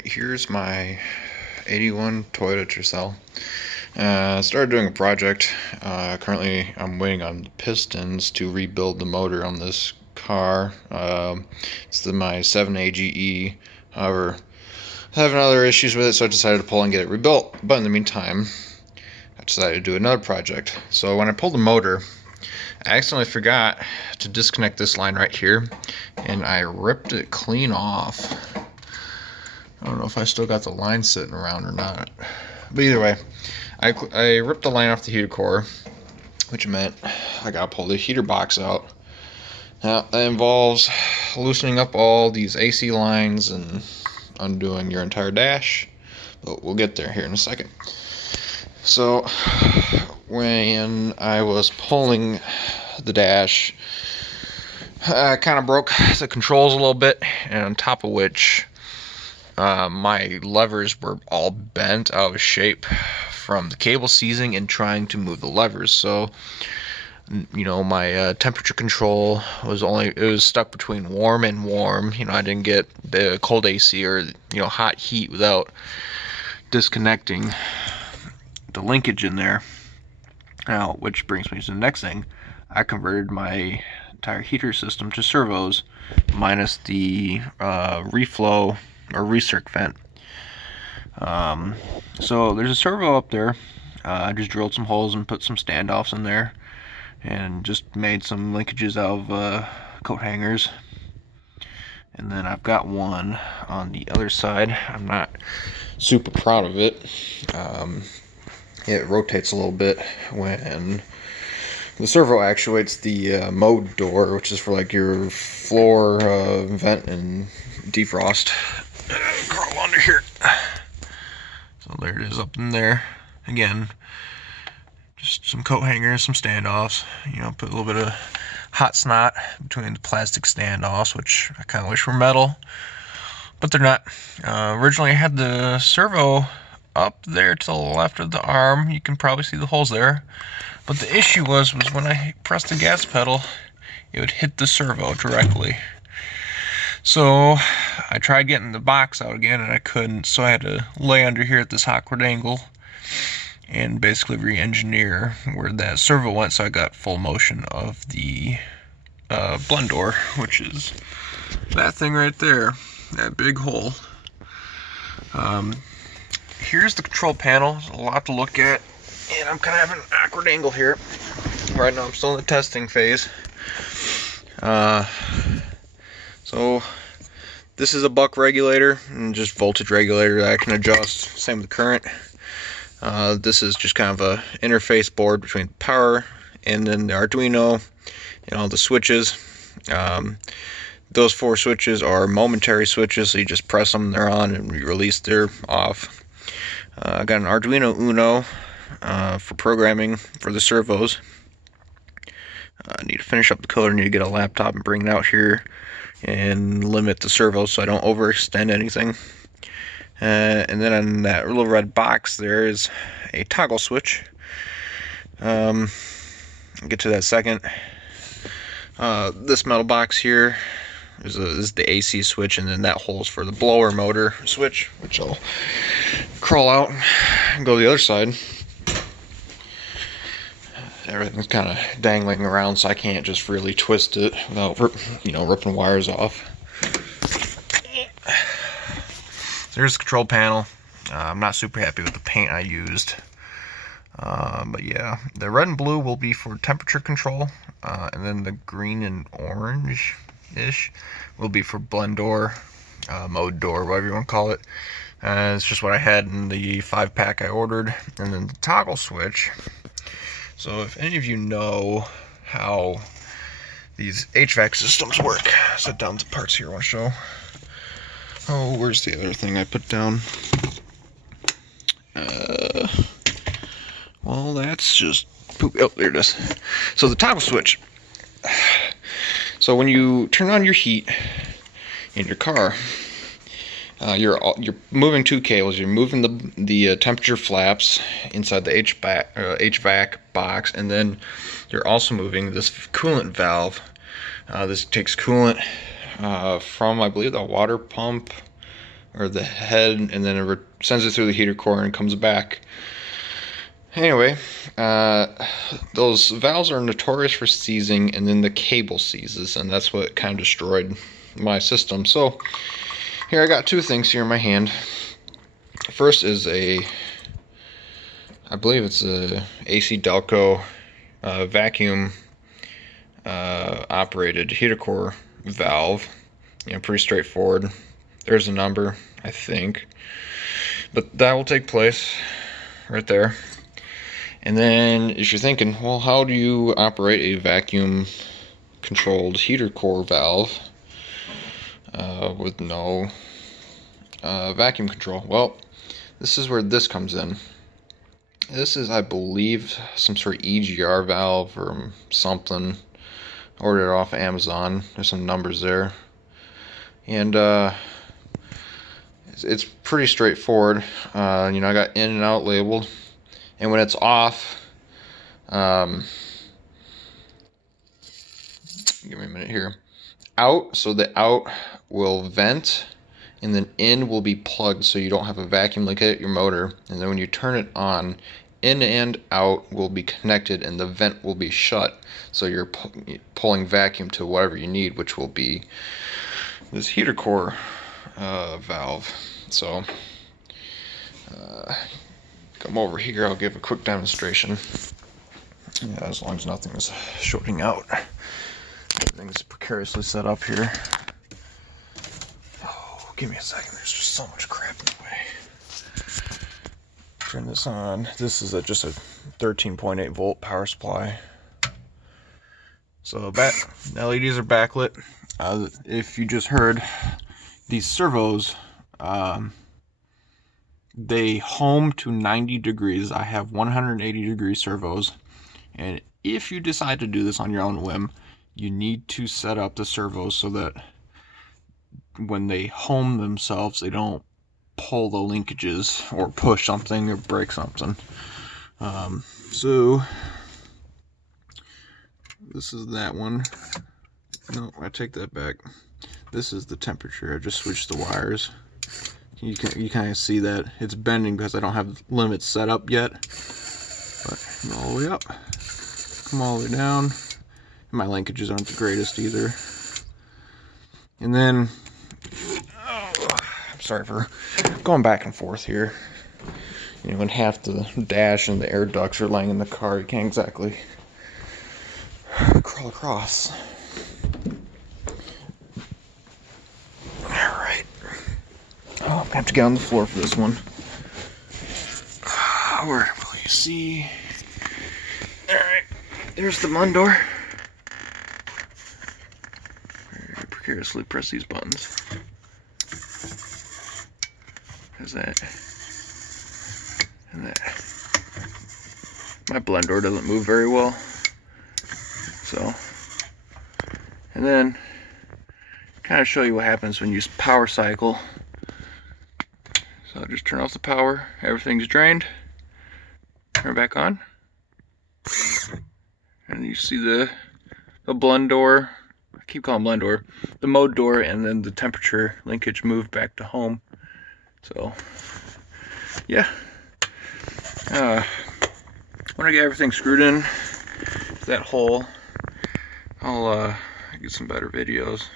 Alright, here's my 81 Toyota Tercel. Started doing a project. Currently I'm waiting on the pistons to rebuild the motor on this car. It's my 7AGE. However, having other issues with it, so I decided to pull and get it rebuilt. But in the meantime, I decided to do another project. So when I pulled the motor, I accidentally forgot to disconnect this line right here, and I ripped it clean off. I don't know if I still got the line sitting around or not. But either way, I ripped the line off the heater core, which meant I gotta pull the heater box out. Now, that involves loosening up all these AC lines and undoing your entire dash, but we'll get there here in a second. So, when I was pulling the dash, I kind of broke the controls a little bit, and on top of which, my levers were all bent out of shape from the cable seizing and trying to move the levers. So, you know, my temperature control was stuck between warm and warm. You know, I didn't get the cold AC or, you know, hot heat without disconnecting the linkage in there. Now, which brings me to the next thing. I converted my entire heater system to servos minus the reflow or recirc vent. So there's a servo up there. I just drilled some holes and put some standoffs in there and just made some linkages out of coat hangers. And then I've got one on the other side. I'm not super proud of it. It rotates a little bit when the servo actuates the mode door, which is for like your floor vent and defrost. Crawl under here. So there it is up in there. Again, just some coat hangers, some standoffs. You know, put a little bit of hot snot between the plastic standoffs, which I kind of wish were metal, but they're not. Originally I had the servo up there to the left of the arm. You can probably see the holes there. But the issue was when I pressed the gas pedal, it would hit the servo directly. So I tried getting the box out again and I couldn't, so I had to lay under here at this awkward angle and basically re-engineer where that servo went, so I got full motion of the blend door, which is that thing right there, that big hole. Here's the control panel. There's a lot to look at, and I'm kind of having an awkward angle here. Right now I'm still in the testing phase. So this is a buck regulator and just voltage regulator that I can adjust. Same with current. This is just kind of a interface board between power and then the Arduino and all the switches. Those 4 switches are momentary switches, so you just press them, they're on, and you release, they're off. I got an Arduino Uno for programming for the servos. I need to finish up the code. I need to get a laptop and bring it out here and limit the servos so I don't overextend anything. And then on that little red box there is a toggle switch. I'll get to that second. This metal box here is the AC switch, and then that hole's for the blower motor switch, which I'll crawl out and go to the other side. Everything's kind of dangling around, so I can't just really twist it without, ripping wires off. There's the control panel. I'm not super happy with the paint I used. But yeah, the red and blue will be for temperature control, and then the green and orange-ish will be for blend door, mode door, whatever you want to call it. It's just what I had in the 5-pack I ordered. And then the toggle switch. So if any of you know how these HVAC systems work, set down the parts here I want to show. Oh, where's the other thing I put down? Well, that's just poop. Oh, there it is. So the toggle switch. So when you turn on your heat in your car, you're moving 2 cables. You're moving the temperature flaps inside the HVAC box, and then you're also moving this coolant valve. This takes coolant from, I believe, the water pump or the head, and then it sends it through the heater core and comes back. Anyway, those valves are notorious for seizing, and then the cable seizes, and that's what kind of destroyed my system. So here I got two things here in my hand. First is I believe it's a AC Delco vacuum operated heater core valve. Pretty straightforward. There's a number, I think, but that will take place right there. And then if you're thinking, well, how do you operate a vacuum controlled heater core valve with no vacuum control? Well, this is where this comes in. This is, I believe, some sort of EGR valve or something. Ordered it off Amazon. There's some numbers there, and it's pretty straightforward. I got in and out labeled, and when it's off, give me a minute here. Out, so the out will vent, and then in will be plugged, so you don't have a vacuum leak at your motor. And then when you turn it on, in and out will be connected, and the vent will be shut, so you're pulling vacuum to whatever you need, which will be this heater core valve. So come over here, I'll give a quick demonstration. Yeah, as long as nothing is shorting out. Everything's precariously set up here. Oh, give me a second, there's just so much crap in the way. Turn this on. This is just a 13.8 volt power supply. So the LEDs are backlit. If you just heard, these servos, they home to 90 degrees. I have 180 degree servos, and if you decide to do this on your own whim, you need to set up the servos so that when they home themselves, they don't pull the linkages or push something or break something. So this is that one. No, I take that back. This is the temperature. I just switched the wires. You kind of see that it's bending because I don't have limits set up yet. But come all the way up, come all the way down. My linkages aren't the greatest either. And then, I'm sorry for going back and forth here. When half the dash and the air ducts are laying in the car, you can't exactly crawl across. Alright. Oh, I'm gonna have to get on the floor for this one. Where will you see? Alright, there's the mun door. Very precariously press these buttons. There's that. And that. My blend door doesn't move very well. So, and then kind of show you what happens when you power cycle. So just turn off the power, everything's drained, turn it back on, and you see the blend door, I keep calling blend door, the mode door, and then the temperature linkage move back to home. So yeah, when I get everything screwed in that hole, I'll get some better videos.